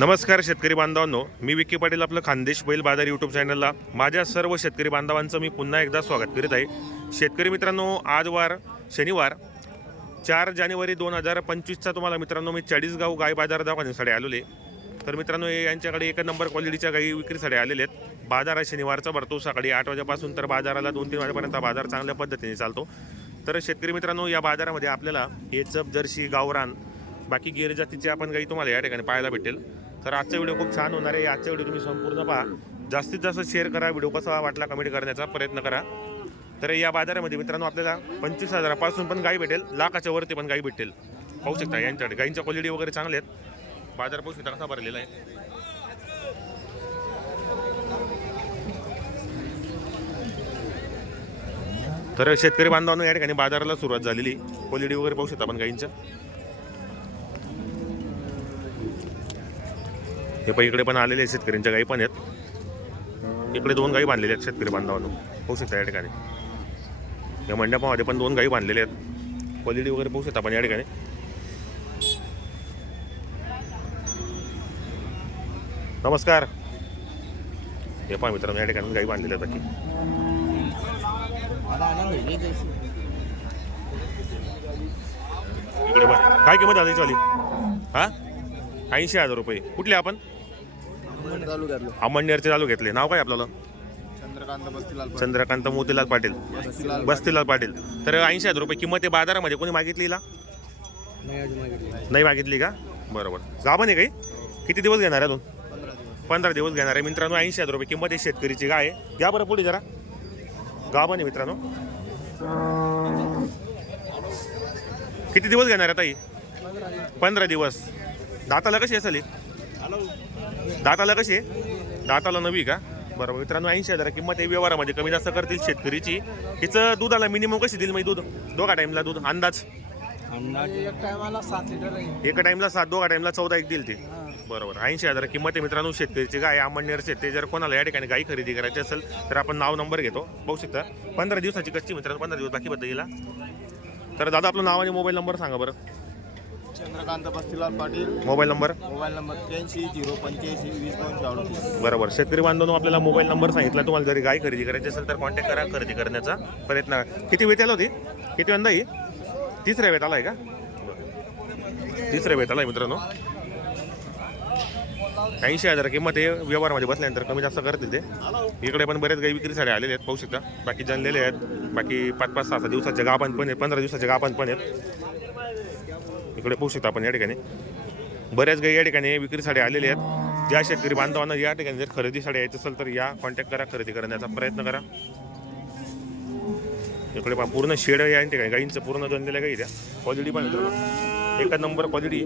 नमस्कार शेतकरी बांधवांनो मी विक्की पाटील आपलं खानदेश बैल बाजार यूट्यूब चॅनलला माझ्या सर्व शेतकरी बांधवांचं मी पुन्हा एकदा स्वागत करीत आहे. शेतकरी मित्रांनो आज वार शनिवार चार जानेवारी दोन हजार पंचवीसचा तुम्हाला मित्रांनो मी चाळीसगाव गाय बाजार दवाखान्यासाठी आलेले तर मित्रांनो हे यांच्याकडे एक नंबर क्वालिटीच्या गाई विक्रीसाठी आलेले आहेत. बाजार हा शनिवारचा भरतो सकाळी आठ वाजेपासून तर बाजाराला दोन तीन वाजेपर्यंत बाजार चांगल्या पद्धतीने चालतो. तर शेतकरी मित्रांनो या बाजारामध्ये आपल्याला हे चप जर्सी गावरान बाकी गिर जातीची आपण गाई तुम्हाला या ठिकाणी पाहायला भेटेल. तर आजचा व्हिडिओ खूप छान होणार आहे. आजचा व्हिडिओ तुम्ही संपूर्ण पहा. जास्तीत जास्त शेअर करा. व्हिडिओ कसा वाटला कमेंट करण्याचा प्रयत्न करा. तर या बाजारामध्ये मित्रांनो आपल्याला पंचवीस हजारापासून पण गाई भेटेल. लाखाच्या वरती पण गाई भेटेल. पाहू शकता यांच्याकडे गाईंच्या क्वालिटी वगैरे चांगले आहेत. बाजार पाहू शकता कसा भरलेला आहे. तर शेतकरी बांधवांना या ठिकाणी बाजाराला सुरुवात झालेली. क्वालिटी वगैरे पाहू शकता आपण गाईंच्या. हे पण इकडे पण आलेले आहेत शेतकऱ्यांच्या गाई पण आहेत. इकडे दोन गाई बांधलेल्या आहेत शेतकरी बांधवांना. पाहू शकता या ठिकाणी. या मंडपामध्ये पण दोन गाई बांधलेल्या आहेत. क्वालिटी वगैरे पाहू शकता आपण या ठिकाणी. नमस्कार. हे पहा मित्रांनो या ठिकाणी गाई बांधलेल्या आहेत बाकी. इकडे पण काय किंमत आहे वाली? हा? ऐंशी हजार रुपये. कुठले आपण? अमळनेरचे चालू घेतले. नाव काय आपल्याला? चंद्रकांत मोतीलाल पाटील. बस्तीलाल पाटील. तर ऐंशी हजार रुपये किंमत आहे बाजारामध्ये. कोणी मागितली? नाही मागितली. का? बरोबर. गाभण आहे काही? किती दिवस घेणार आहे अजून? पंधरा दिवस. घेणार आहे. मित्रांनो ऐंशी हजार रुपये किंमत आहे शेतकरीची गाय आहे. घ्या बरं पुढे जरा. गाभण आहे मित्रांनो. किती दिवस घेणार आहे ताई? पंधरा दिवस. दाताला कशी असेल ही? दाताला कशी आहे? दाताला नवी का? बरोबर मित्रांनो ऐंशी हजार किंमत आहे. व्यवहारामध्ये कमी जास्त करतील शेतकरीची. हिचं दुधाला मिनिमम कशी देईल? म्हणजे दूध दोघा टाईमला दूध अंदाज? एक आहे. टाईमला सात दोघा टाईमला चौदा एक देईल ते. बरोबर. ऐंशी हजार किंमत आहे मित्रांनो शेतकरीची गाय अमळनेरचे ते जर कोणाला या ठिकाणी गाई खरेदी करायची असेल तर आपण नाव नंबर घेतो. बघू शकता. पंधरा दिवसाची कच्ची मित्रांनो पंधरा दिवस बाकी बद्दल तर दादा आपलं नाव आणि मोबाईल नंबर सांगा बरं. Chandrakant Bastilal Patil. Mobile number? Mobile number त्र्याऐंशी झिरो पंच्याऐंशी वीस दोनशे अडतीस बरोबर. शेतकरी बांधवांनो आपल्याला मोबाईल नंबर सांगितला. तुम्हाला जरी गाय खरेदी करायची असेल तर कॉन्टॅक्ट करा खरेदी करण्याचा प्रयत्न करा. किती वेळ आला होती? किती वेळा ही तिसऱ्या वेळेत आलाय का? तिसऱ्या वेळेत आलाय मित्रांनो. ऐंशी हजार किंमत आहे व्यवहारामध्ये बसल्यानंतर कमी जास्त करतील ते. इकडे पण बरेच गाई विक्रीसाठी आलेले आहेत पाहू शकता. बाकी जनलेले आहेत. बाकी पाच पाच सहा सहा दिवसाचे गापान पण आहेत पंधरा दिवसाचे गापान पण आहेत. इकडे पाहू शकता आपण या ठिकाणी. बऱ्याच गाई या ठिकाणी विक्रीसाठी आलेले आहेत. ज्या शेतकरी बांधवांना या ठिकाणी जर खरेदीसाठी यायचं असेल तर या कॉन्टॅक्ट करा खरेदी करण्याचा प्रयत्न करा. इकडे पहा पूर्ण शेड या ठिकाणी गाईंचं पूर्ण जनलेल्या गाई द्या क्वालिटी पण एका एकच नंबर क्वालिटी